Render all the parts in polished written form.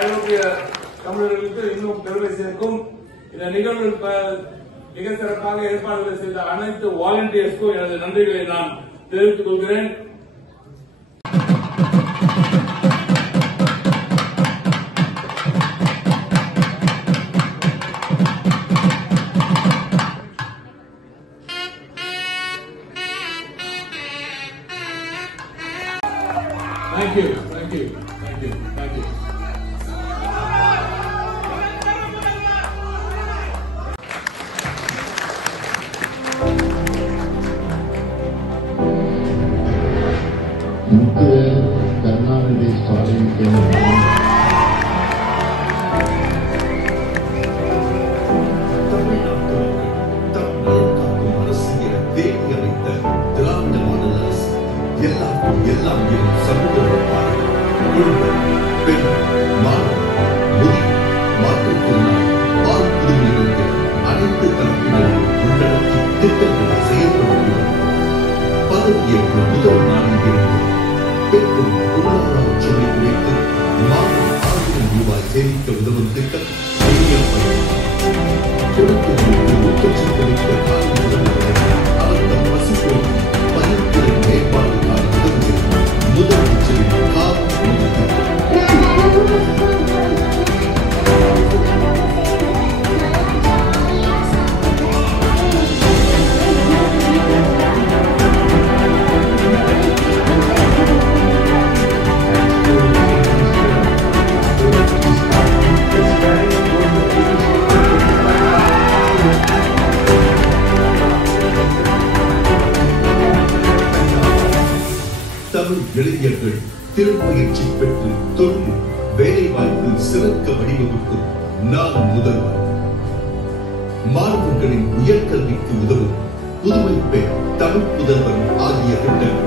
ஐரோப்பிய தமிழர்களுக்கு இன்னும் பெருமை சேர்க்கும். இந்த நிகழ்வு மிக சிறப்பாக ஏற்பாடுகளை செய்த அனைத்து வாலண்டியர்ஸ்க்கும் எனது நன்றிகளை நான் தெரிவித்துக் கொள்கிறேன். Thank you, thank you, thank you, thank you. Karunanidhi Stalin எல்லாம் சமூகத்திற்காக குடும்பம், பெண், மாணவன், முதிர், மாற்றுத்திறனாளி, பால் புதுமையினர் அனைத்து தரப்பினரும் உள்ளடக்கி திட்டங்களை செயல்படுத்துகிறது. பதவியேற்ற முதல் நாளில் இருந்து பெண்கள் பொருளாதார சுமை குறைத்து மாதம் 1000 ரூபாய் சேமிக்க உதவும் திட்டம் குடும்பங்களுக்கு ஊட்டச்சத்தளித்த கால முதல்வர்கள் அவர் தம் பசிப்போக்கு பயிர்த்திறன் மேம்பாடுக்கான உதவுகிறது. முதலமைச்சரின் காலம் தமிழ் இளைஞர்கள் திறன்பயிற்சி பெற்று தொழில் வேலை வாய்ப்பில் சிறக்க வழிவகுக்கும் நான் முதல்வர். மாணவர்களின் உயர்கல்விக்கு உதவும் புதுமை பெண் தமிழ் முதல்வர் ஆகிய திட்டங்கள்.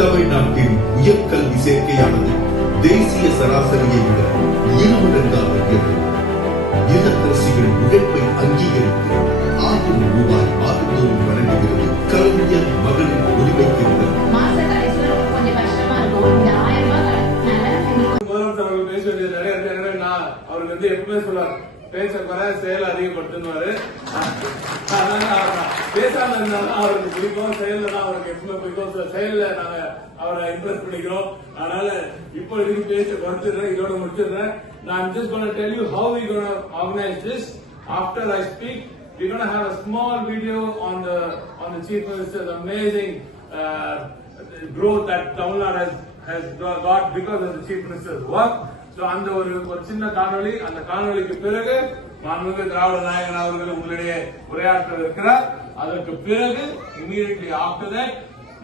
தமிழ்நாட்டின் உயர்கல்வி சேர்க்கையானது தேசிய சராசரியை விட 2 மடங்காக உயர்ந்தது. இல்லத்தரசிகள் உழைப்பை அங்கீகரித்து 1000 ரூபாய் மாதந்தோறும் வழங்குகிறது. கலைஞர் மகளிர் உரிமை திட்டம். முதலமைச்சர் பேச வேண்டியது நிறைய இருக்கு. எனவே நான் அவருக்கு வந்து எப்பவுமே சொல்லுவார், பேச குறை செயல் அதிகப்படுத்துவாரு. பேசாம இருந்தாலும் அவருக்கு பிடிக்கும், செயல்ல தான் அவருக்கு எப்பவுமே பிடிக்கும். செயல்ல நாங்க அவரை இம்ப்ரெஸ் பண்ணிக்கிறோம். அதனால இப்போ இதுக்கு பேச குறைச்சிடுறேன், இதோட முடிச்சிடுறேன். I'm just going to tell you how we're going to organize this. After I speak, we're going to have a small video on the Chief Minister's amazing growth that Tamil Nadu has got because of the Chief Minister's work. So அந்த ஒரு சின்ன காணொளி, அந்த காணொளிக்கு பிறகு மாண்புமிகு திராவிட நாயகன் அவர்கள் உங்களுடைய உரையாற்ற இருக்கிறார். அதற்கு பிறகு immediately after that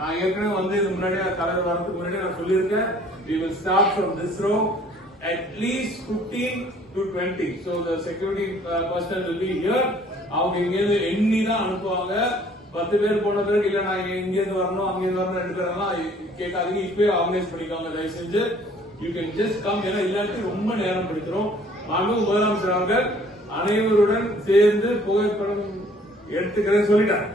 நான் ஏற்கனவே வந்து இது முன்னாடியே தலைவர் வரதுக்கு முன்னாடி நான் சொல்லியிருக்கேன், we will start from this row at least 15 to 20. So the security personnel will be here. அவங்க இங்கிருந்து எண்ணி தான் அனுப்புவாங்க. 10 பேர் போன பிறகு இல்ல நான் இங்கிருந்து வரணும் அங்கிருந்து வரணும் 2 பேரெல்லாம் கேட்காதீங்க. இப்பவே ஆர்கனைஸ் பண்ணிக்கோங்க தயவு செஞ்சு. You can just come. ஏன்னா இல்லாட்டி ரொம்ப நேரம் பிடிக்கிறோம். நானும் முதலமைச்சர் அவர்கள் அனைவருடன் சேர்ந்து புகைப்படம் எடுத்துக்கிறேன்னு சொல்லிட்டாங்க.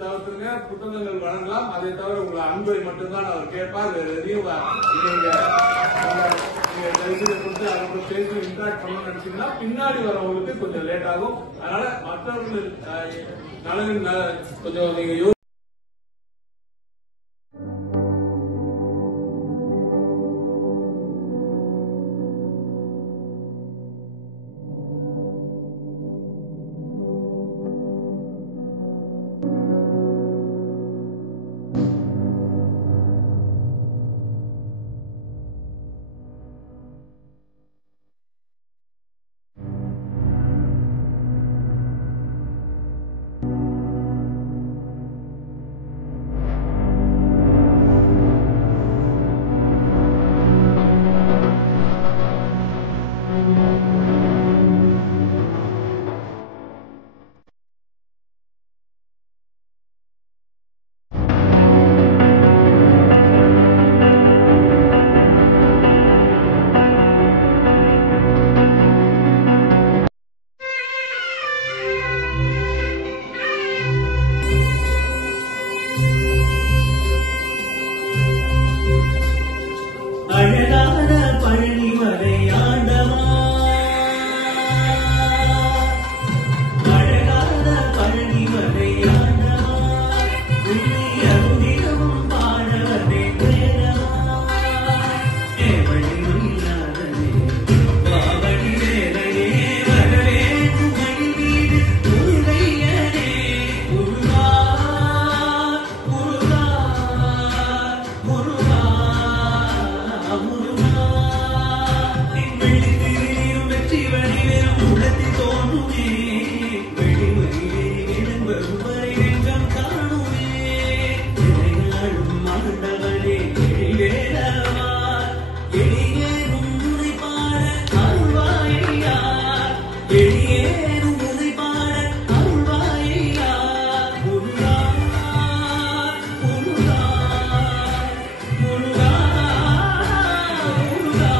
தவிர்த்துருங்க. புத்தகங்கள் வழங்கலாம். அதை தவிர உங்களை அன்பை மட்டும்தான் அவர் கேட்பார். வேற எதையும் பேசி இன்டராக்ட் பண்ண நினைச்சீங்கன்னா பின்னாடி வரவங்களுக்கு கொஞ்சம் லேட் ஆகும். அதனால மற்றவர்கள் நலனின் கொஞ்சம் நீங்க எளியேனும் உனை பாட அருள்வாயிலா முருகா முருகா முருகா முருகா.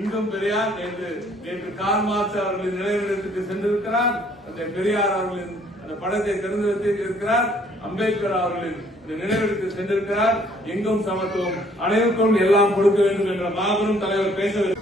இங்கும் பெரியார் நேற்று கார்ல் மார்க்ஸ் அவர்களின் நினைவிடத்துக்கு சென்றிருக்கிறார். அந்த பெரியார் அவர்களின் அந்த படத்தை திறந்து வைத்திருக்கிறார். அம்பேத்கர் அவர்களின் நினைவிடத்துக்கு சென்றிருக்கிறார். எங்கும் சமத்துவம், அனைவருக்கும் எல்லாம் கொடுக்க வேண்டும் என்ற மாபெரும் தலைவர் பேச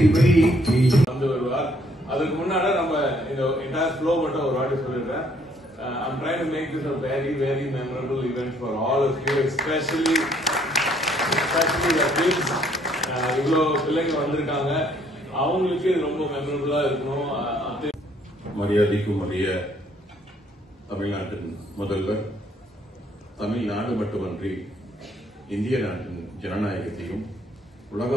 வந்து வருவார். அதுக்கு முன்னாடி நம்ம இந்த என்டையர் ஃப்ளோ மட்டும் ஒரு வாட்டி சொல்லிடுறேன். I'm trying to make this a very, very memorable event for all of you, especially the kids. இவ்வளோ பிள்ளைங்க வந்திருக்காங்க, அவங்களுக்கு இது ரொம்ப மெமரபிளா இருக்கணும். மரியாதைக்கும் உரிய தமிழ்நாட்டின் முதல்வர் தமிழ்நாடு மட்டுமன்றி இந்திய நாட்டின் ஜனநாயகத்தையும் உலக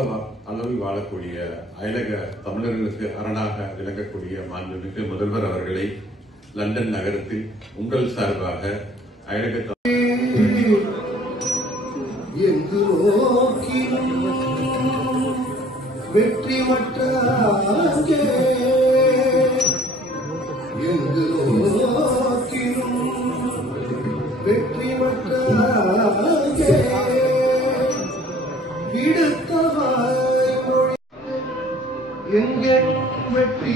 அளவில் வாழக்கூடிய அயலக தமிழர்களுக்கு அரணாக விளங்கக்கூடிய மாண்புமிகு முதல்வர் அவர்களை லண்டன் நகரத்தில் உங்கள் சார்பாக அயலக வெற்றி மற்ற வெற்றி மற்ற எங்கே வெற்றி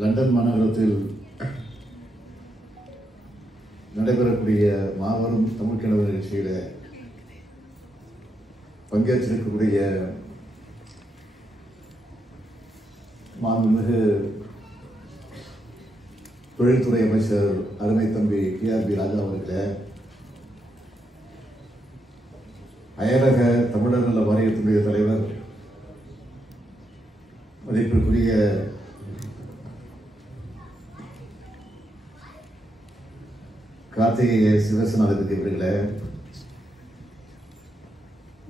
லண்டன் மாநகரத்தில் நடைபெறக்கூடிய மாபெரும் தமிழ் கனவு நிகழ்ச்சியில பங்கேற்றிருக்கக்கூடிய மாண்புமிகு தொழில்துறை அமைச்சர் அருமை தம்பி PRB ராஜா அவர்களே, அயலக தமிழர் நல வாரியத்துடைய தலைவர் மதிப்பிற்குரிய கார்த்திகேய சிவசனாதிபதி அவர்களே,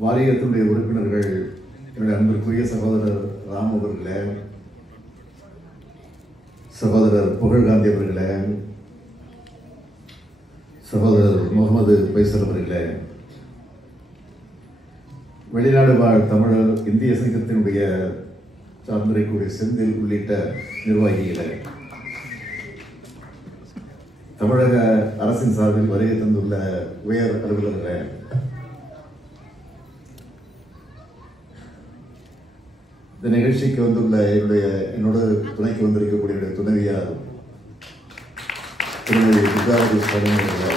வாரியத்தினுடைய உறுப்பினர்கள், என்னுடைய அன்பிற்குரிய சகோதரர் ராம் அவர்களே, சகோதரர் புகழ்காந்தி அவர்களே, சகோதரர் முகமது பைசல் அவர்களே, வெளிநாடு வாழ் தமிழர் இந்திய சங்கத்தினுடைய சார்ந்திருக்கக்கூடிய செந்தில் உள்ளிட்ட நிர்வாகிகளே, தமிழக அரசின் சார்பில் வருகை தந்துள்ள உயர் அலுவலர்களே, இந்த நிகழ்ச்சிக்கு வந்துள்ள என்னோட துணைக்கு வந்திருக்கக்கூடிய துணைவியார் திருமதி துர்காவதி ஸ்டாலின் அவர்களே,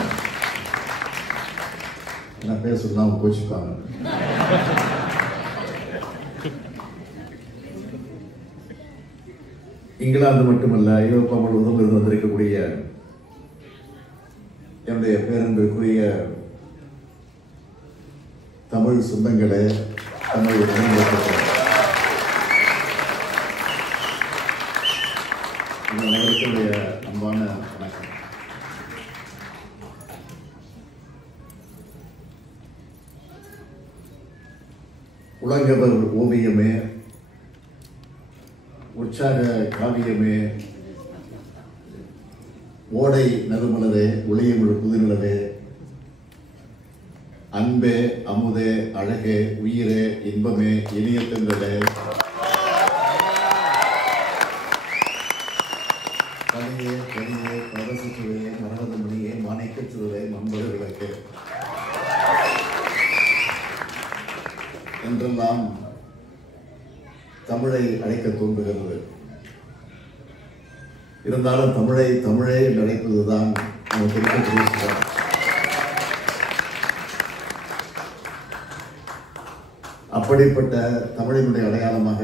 என்ன பேர் சொல்லாம கோச்சிப்பாங்க. இங்கிலாந்து மட்டுமல்ல, ஐரோப்பா முழுவதும் இருந்து வந்திருக்கக்கூடிய என்னுடைய பேரன்பிற்குரிய தமிழ் சொந்தங்களே, தமிழ் அனைவருக்குடைய அன்பான வணக்கம். உலகவர் ஓவியமே, உற்சாக காவியமே, ஓடை நறுமலரே, ஒளியமிழ் புதுநிலவே, அன்பே அமுதே அழகே உயிரே இன்பமே இனிய தென்றலே, கனியே கனியே பரசுவே மரகத மணியே மாணிக்கச்சுவே மண்புற விளக்கே என்றெல்லாம் தமிழை அழைக்க தோன்றுகிறது. இருந்தாலும் தமிழை தமிழே என்று அழைப்பதுதான் நமக்கு இருக்கக்கூடிய. அப்படிப்பட்ட தமிழினுடைய அடையாளமாக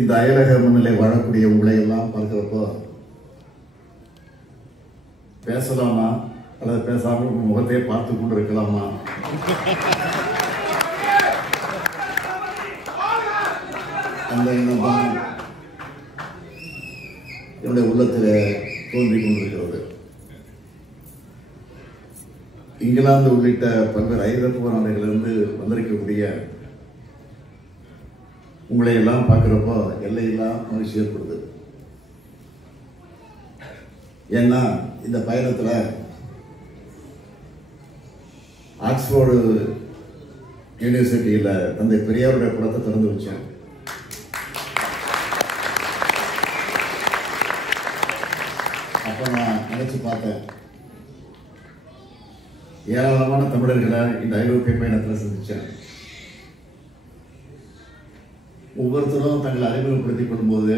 இந்த அயலக மண்ணிலே வாழக்கூடிய உங்களை எல்லாம் பார்க்கிறப்போ பேசலாமா அல்லது பேசாமல் உங்க முகத்தை பார்த்து கொண்டு இருக்கலாமா அந்த எண்ணம் தான் என்னுடைய உள்ளத்தில் தோன்றிக் கொண்டிருக்கிறது. இங்கிலாந்து உள்ளிட்ட பல்வேறு ஐரோப்பிய நாடுகளிலிருந்து வந்திருக்கக்கூடிய உங்களை எல்லாம் பார்க்கிறப்போ எல்லையெல்லாம் மகிழ்ச்சி ஏற்படுது. ஏன்னா இந்த பயணத்தில் ஆக்ஸ்போர்டு யூனிவர்சிட்டியில் தந்தை பெரியாருடைய படத்தை திறந்து வச்சேன். அப்போ நான் நினைச்சு பார்த்தேன், ஏராளமான தமிழர்களை இந்த ஐரோப்பிய பயணத்தில் சந்திச்சேன். ஒவ்வொருத்தரும் தங்களை அறிமுகப்படுத்திக் கொள்ளும்போது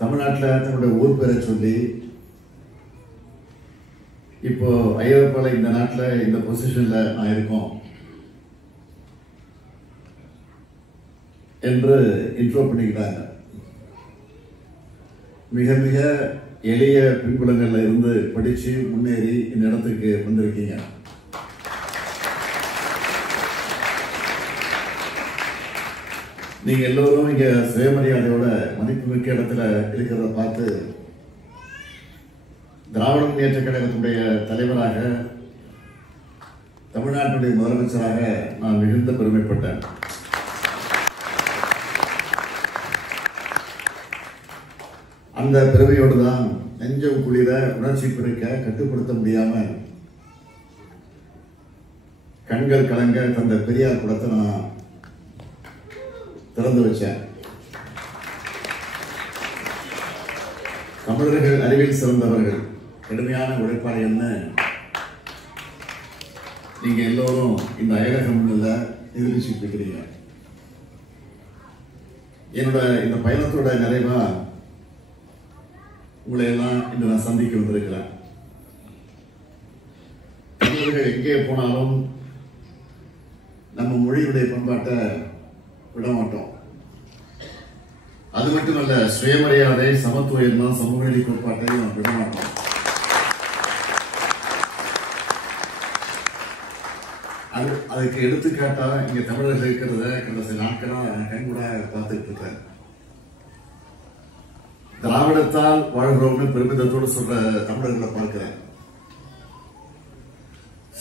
தமிழ்நாட்டில் தன்னுடைய ஊர் பேரை சொல்லி, இப்போ ஐரோப்பாவில் இந்த நாட்டில் இந்த பொசிஷனில் நான் இருக்கோம் என்று இன்ட்ரோ பண்ணிக்கிட்டாங்க. மிக மிக எளிய பின்புலங்கள்ல இருந்து படிச்சு முன்னேறி இந்த இடத்துக்கு வந்திருக்கீங்க. நீங்க எல்லோரும் இங்க சுயமரியாதையோட மதிப்புமிக்க இடத்துல இருக்கிறத பார்த்து திராவிட முன்னேற்ற கழகத்துடைய தலைவராக, தமிழ்நாட்டுடைய முதலமைச்சராக நான் மிகுந்த பெருமைப்பட்டேன். அந்த பெருமையோடு தான் நெஞ்சம் குளிர உணர்ச்சி பெருக்க கட்டுப்படுத்த முடியாம கண்கள் கலங்க தந்த பெரியார் படத்தை நான் திறந்து வச்சேன். தமிழர்கள் அறிவில் சிறந்தவர்கள், கடுமையான உழைப்பாளிகள்னு நீங்க எல்லோரும் இந்த அயலகம் நிரூபிச்சுட்டு இருக்கிறீங்க. என்னோட இந்த பயணத்தோட நிறைவா உங்களை எல்லாம் இன்று நான் சந்திக்க வந்திருக்கிறேன். தமிழர்கள் எங்கே போனாலும் நம்ம மொழியுடைய பண்பாட்டை விட மாட்டோம். அது மட்டுமல்ல, சுயமரியாதை, சமத்துவம், சமூக நீதி கோட்பாட்டையும் விட மாட்டோம். அதுக்கு எடுத்துக்காட்டா இங்க தமிழர்கள் இருக்கிறத கடந்த சில நாட்களா நான் கண்கூட பார்த்துட்டு இருக்கேன். திராவிடத்தால் வாழ்கிறோம்னு பெருமிதத்தோடு சொல்ற தமிழர்களை பார்க்கிறேன்.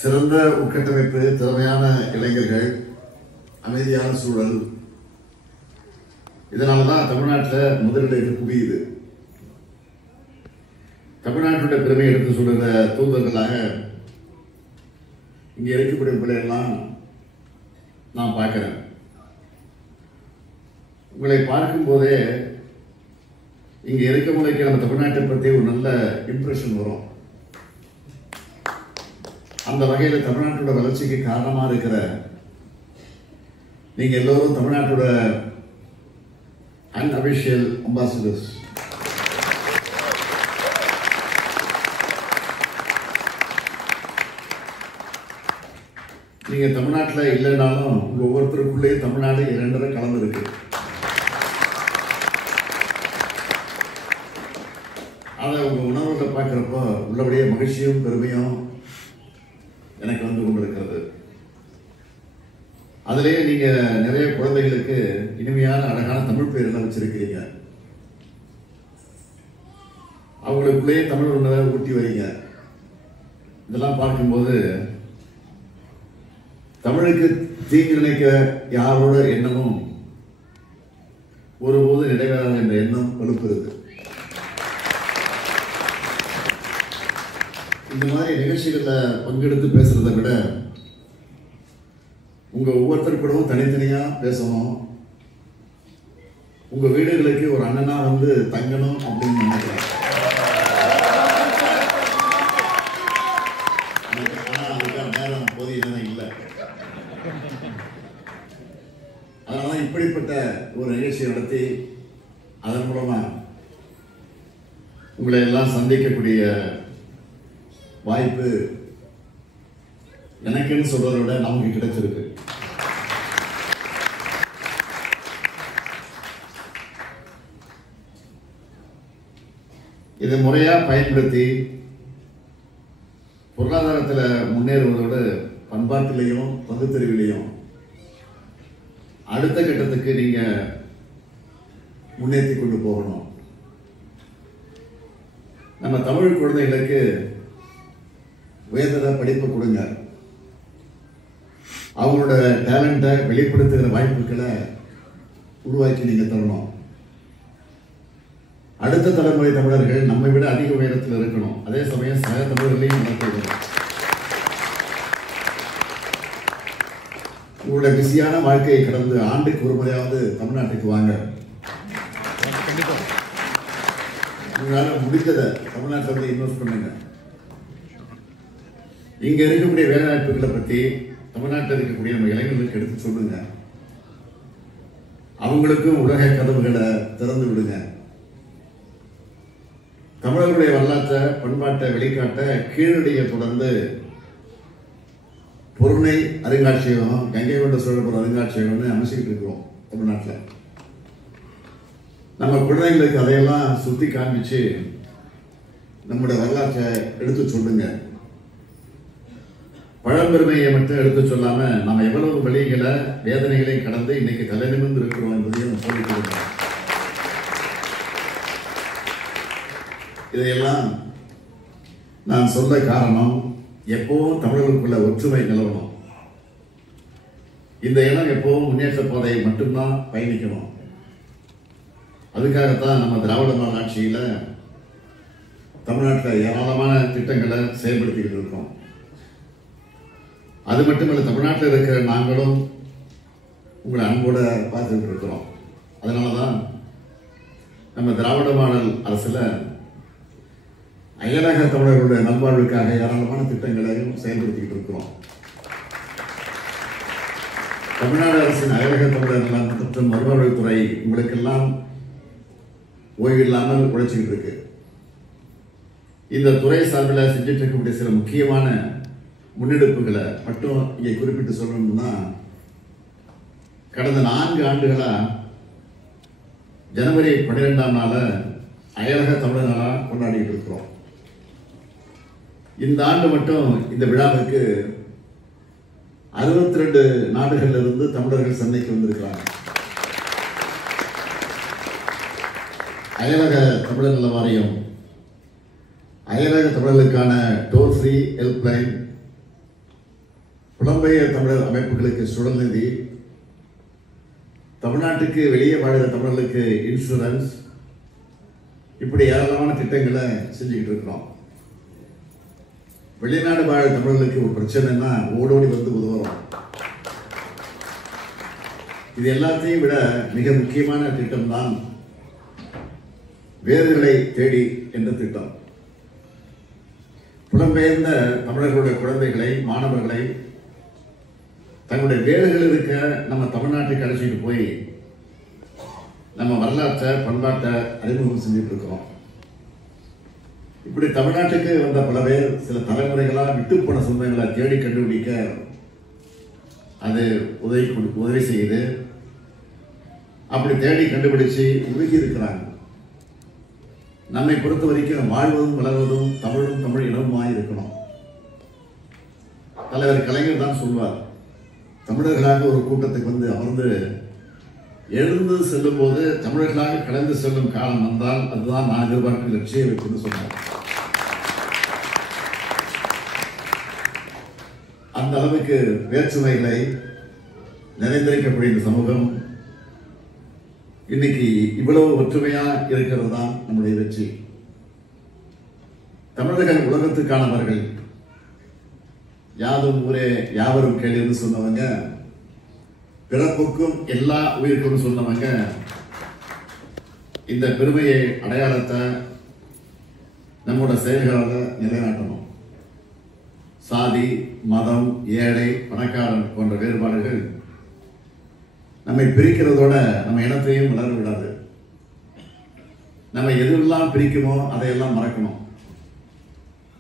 சிறந்த உட்கட்டமைப்பு, திறமையான இளைஞர்கள், அமைதியான சூழல், இதனாலதான் தமிழ்நாட்டில் முதலீடு குவியுது. தமிழ்நாட்டுடைய பெருமை எடுத்து சொல்லுற தூதர்களாக இங்க இருக்கக்கூடிய பிள்ளைகள்லாம் நான் பார்க்கிறேன். உங்களை பார்க்கும் போதே இங்க இருக்கவங்களுக்கு நம்ம தமிழ்நாட்டை பற்றி ஒரு நல்ல இம்ப்ரெஷன் வரும். அந்த வகையில் தமிழ்நாட்டோட வளர்ச்சிக்கு காரணமா இருக்கிற நீங்க எல்லோரும் தமிழ்நாட்டோட அன்அபிஷியல் அம்பாசிடர்ஸ். நீங்க தமிழ்நாட்டில் இல்லைனாலும் உங்க ஒவ்வொருத்தருக்குள்ளேயே தமிழ்நாடு இரண்டரை கலந்து இருக்கு. அதை உங்க உணர்வுகளை பார்க்கிறப்போ உள்ளபடியே மகிழ்ச்சியும் பெருமையும் எனக்கு வந்து கொண்டிருக்கிறது. அதுலேயே நீங்க நிறைய குழந்தைகளுக்கு இனிமையான அழகான தமிழ் பேரெல்லாம் வச்சிருக்கிறீங்க. அவங்களுக்குள்ளேயே தமிழ் உணவை ஊட்டி வரீங்க. இதெல்லாம் பார்க்கும்போது தமிழுக்கு தீங்கு நினைக்க யாரோட எண்ணமும் ஒருபோது நிறைவேறாது என்ற எண்ணம் வலுப்பெறுது. இந்த மாதிரி நிகழ்ச்சிகள்ல பங்கெடுத்து பேசுறதை விட உங்க ஒவ்வொருத்தருக்கூடவும் தனித்தனியா பேசணும். உங்க வீடுகளுக்கு ஒரு அண்ணனா வந்து தங்கணும் அப்படின்னு நினைக்கிறேன். ஆனா அதுக்கான நேரம் போதிய நேரம் இல்லை. அதனால இப்படிப்பட்ட ஒரு நிகழ்ச்சியை நடத்தி அதன் மூலமா உங்களை எல்லாம் சந்திக்கக்கூடிய வாய்ப்பு எனக்குன்னு சொல்றதை விட நமக்கு கிடைச்சிருக்கு. இதை முறையா பயன்படுத்தி பொருளாதாரத்தில் முன்னேறுவதோடு பண்பாட்டிலையும் பகுத்தறிவிலையும் அடுத்த கட்டத்துக்கு நீங்க முன்னேற்றி கொண்டு போகணும். நம்ம தமிழ் குழந்தைகளுக்கு உயர்தர படிப்பு கொடுங்க. அவங்களோட டேலண்ட்டை வெளிப்படுத்துகிற வாய்ப்புகளை உருவாக்கி நீங்க தரணும். அடுத்த தலைமுறை தமிழர்கள் நம்மை விட அதிக உயரத்தில் இருக்கணும். அதே சமயம் சக தமிழர்களையும் நடத்தணும். உங்களுடைய பிஸியான வாழ்க்கையை கடந்து ஆண்டுக்கு ஒரு முறையாவது தமிழ்நாட்டுக்கு வாங்க. உங்களால முடிந்ததை தமிழ்நாட்டில் வந்து இன்வெஸ்ட் பண்ணுங்க. இங்க இருக்கக்கூடிய வேலைவாய்ப்புகளை பத்தி தமிழ்நாட்டில் இருக்கக்கூடிய நம்ம இளைஞர்களுக்கு எடுத்து சொல்லுங்க. அவங்களுக்கும் உலக கதவுகளை திறந்து விடுங்க. தமிழர்களுடைய வரலாற்றை பண்பாட்டை வெளிக்காட்ட கீழடியை தொடர்ந்து பொருணை அருங்காட்சியகம், கங்கை கொண்ட சோழபுரம் அருங்காட்சியகம்னு அமைச்சிக்கிட்டு இருக்கிறோம் தமிழ்நாட்டில். நம்ம குழந்தைங்களுக்கு அதையெல்லாம் சுத்தி காண்பிச்சு நம்முடைய வரலாற்றை எடுத்து சொல்லுங்க. பழம்பெருமையை மட்டும் எடுத்து சொல்லாம நம்ம எவ்வளவு வழிகளை வேதனைகளையும் கடந்து இன்னைக்கு தலை நிமிர்ந்து இருக்கிறோம் என்பதையும் சொல்லிக் கொடுங்க. இதையெல்லாம் நான் சொல்ல காரணம், எப்பவும் தமிழர்களுக்குள்ள ஒற்றுமை நிலவணும். இந்த இனம் எப்பவும் முன்னேற்ற பாதையை மட்டும்தான் பயணிக்கணும். அதுக்காகத்தான் நம்ம திராவிட மாடல் ஆட்சியில தமிழ்நாட்டில் ஏராளமான திட்டங்களை செயல்படுத்திக்கிட்டு இருக்கோம். அது மட்டுமல்ல, தமிழ்நாட்டில் இருக்கிற நாங்களும் உங்களை அன்போட பார்த்துக்கிட்டு இருக்கிறோம். அதனாலதான் நம்ம திராவிட மாடல் அரசுல அயலக தமிழர்களுடைய நல்வாழ்வுக்காக ஏராளமான திட்டங்களையும் செயல்படுத்திக்கிட்டு இருக்கிறோம். தமிழ்நாடு அரசின் அயலக தமிழர் நலன் மற்றும் மறுவாழ்வுத்துறை உங்களுக்கெல்லாம் ஓய்வில்லாமல் உழைச்சிக்கிட்டு இருக்கு. இந்த துறை சார்பில் செஞ்சுட்டு இருக்கக்கூடிய சில முக்கியமான முன்னெடுப்புகளை மட்டும் இங்கே குறிப்பிட்டு சொல்லணும்னா, கடந்த 4 ஆண்டுகளா ஜனவரி 12ஆம் நாள அயலக தமிழர் நாளா கொண்டாடிட்டு இருக்கிறோம். இந்த ஆண்டு மட்டும் இந்த விழாவுக்கு 62 நாடுகள்ல இருந்து தமிழர்கள் சென்னைக்கு வந்திருக்கிறாங்க. அயலக தமிழர் நல வாரியம், அயலக தமிழர்களுக்கான டோல் ஃப்ரீ ஹெல்ப்லைன், புலம்பெயர் தமிழர் அமைப்புகளுக்கு சுழல் நிதி, தமிழ்நாட்டுக்கு வெளியே வாழ்கிற தமிழர்களுக்கு இன்சூரன்ஸ், இப்படி ஏராளமான திட்டங்களை செஞ்சுக்கிட்டு இருக்கிறோம். வெளிநாடு வாழ தமிழர்களுக்கு ஒரு பிரச்சனைன்னா ஓடோடி வந்து உதவுறோம். இது எல்லாத்தையும் விட மிக முக்கியமான திட்டம் தான் வேர்களை தேடி என்ற திட்டம். புலம்பெயர்ந்த தமிழர்களுடைய குழந்தைகளை, மாணவர்களை தங்களுடைய வேர்கள் இருக்க நம்ம தமிழ்நாட்டுக்கு அழைச்சிட்டு போய் நம்ம வரலாற்றை பண்பாட்டை அறிமுகம் செஞ்சுட்டு இருக்கிறோம். இப்படி தமிழ்நாட்டுக்கு வந்த பல பேர் சில தலைமுறைகளா விட்டு போன சொந்தங்களை தேடி கண்டுபிடிக்க அது உதவி செய்யுது. அப்படி தேடி கண்டுபிடிச்சு உருகி இருக்கிறாங்க. நம்மை பொறுத்த வரைக்கும் வாழ்வதும் வளர்வதும் தமிழும் தமிழ் இனமுமாய் இருக்கணும். தலைவர் கலைஞர் தான் சொல்வார், தமிழர்களாக ஒரு கூட்டத்துக்கு வந்து அமர்ந்து எழுந்து செல்லும் போது தமிழர்களாக கலந்து செல்லும் காலம் வந்தால் அதுதான் நான் எதிர்பார்க்கும் லட்சிய வைப்புன்னு சொன்னார். அந்த அளவுக்கு வேற்றுமைகளை நிறைந்திருக்கக்கூடிய இந்த சமூகம் இன்னைக்கு இவ்வளவு ஒற்றுமையா இருக்கிறது தான் நம்முடைய வெற்றி. தமிழர்கள் உலகத்துக்கானவர்கள், யாதும் ஊரே யாவரும் கேள்வி சொன்னவங்க, பிறப்புக்கும் எல்லா உயிருக்கும் சொன்னவங்க, இந்த பெருமையை அடையாளத்தை நம்மோட செயல்களாக நிலைநாட்டணும். சாதி, மதம், ஏழை, பணக்காரன் போன்ற வேறுபாடுகள் நம்மை பிரிக்கிறதோட நம்ம இனத்தையும் வளர விடாது. நம்ம எதுவெல்லாம் பிரிக்குமோ அதையெல்லாம் மறக்கணும்.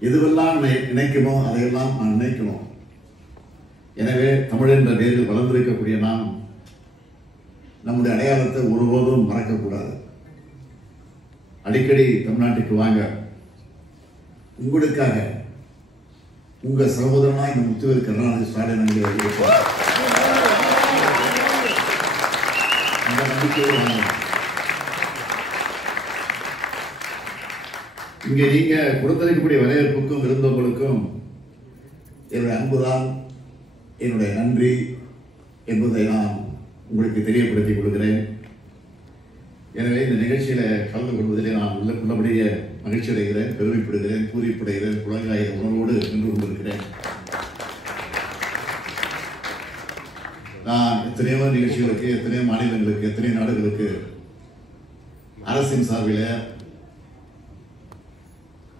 எதுவெல்லாம் நம்ம நினைக்குமோ அதையெல்லாம் நாம் நினைக்கணும். எனவே தமிழ் என்ற வேறு வளர்ந்திருக்கக்கூடிய நாம் நம்முடைய அடையாளத்தை ஒருபோதும் மறக்கக்கூடாது. அடிக்கடி தமிழ்நாட்டுக்கு வாங்க. உங்களுக்காக உங்க சகோதரனா இந்த முத்துவேல் கருணாநிதி ஸ்டாலின் இருப்பார். அந்த நம்பிக்கையோடு வாங்க. இங்கே நீங்க கொடுத்திருக்கக்கூடிய வரவேற்புக்கும் விருந்தவங்களுக்கும் என்னுடைய அன்புதான் என்னுடைய நன்றி என்பதை நான் உங்களுக்கு தெரியப்படுத்திக் கொள்கிறேன். எனவே இந்த நிகழ்ச்சியில கலந்து கொள்வதிலே நான் உள்ளபடியே மகிழ்ச்சி அடைகிறேன், பெருமைப்படுகிறேன், பூரிப்படைகிறேன், குழங்காய உணர்வோடு நின்று கொண்டிருக்கிறேன். நான் எத்தனையோ நிகழ்ச்சிகளுக்கு, எத்தனையோ மாநிலங்களுக்கு, எத்தனையோ நாடுகளுக்கு அரசின் சார்பில்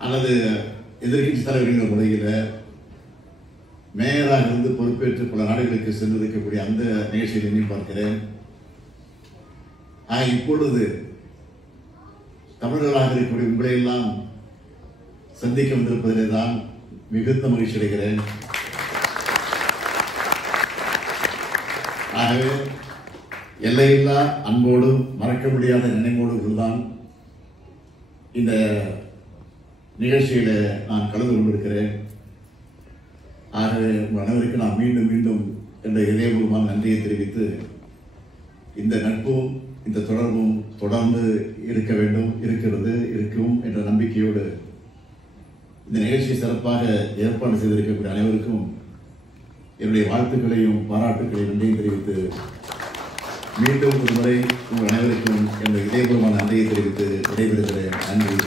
அல்லது எதிர்கட்சி தலைவர்கள் முறையில் மேயராக இருந்து பொறுப்பேற்று பல நாடுகளுக்கு சென்றிருக்கக்கூடிய அந்த நிகழ்ச்சியை எண்ணி பார்க்கிறேன். இப்பொழுது தமிழர்களாக இருக்கக்கூடிய உங்களை எல்லாம் சந்திக்க வந்திருப்பதிலே தான் மிகுந்த மகிழ்ச்சி அடைகிறேன். ஆகவே எல்லையில்லா அன்போடும் மறக்க முடியாத நினைவோடு தான் இந்த நிகழ்ச்சியில நான் கலந்து கொண்டிருக்கிறேன். ஆகவே உங்கள் அனைவருக்கு நான் மீண்டும் மீண்டும் என்ற இதயபூர்வமான நன்றியை தெரிவித்து, இந்த நட்பும் இந்த தொடர்பும் தொடர்ந்து இருக்க வேண்டும், இருக்கிறது, இருக்கும் என்ற நம்பிக்கையோடு இந்த நிகழ்ச்சியை சிறப்பாக ஏற்பாடு செய்திருக்கக்கூடிய அனைவருக்கும் என்னுடைய வாழ்த்துக்களையும் பாராட்டுகளையும் நன்றியை தெரிவித்து, மீண்டும் ஒரு முறை உங்கள் அனைவருக்கும் என்னுடைய இதயபூர்வமான நன்றியை தெரிவித்து விடைபெறுகிறேன். நன்றி.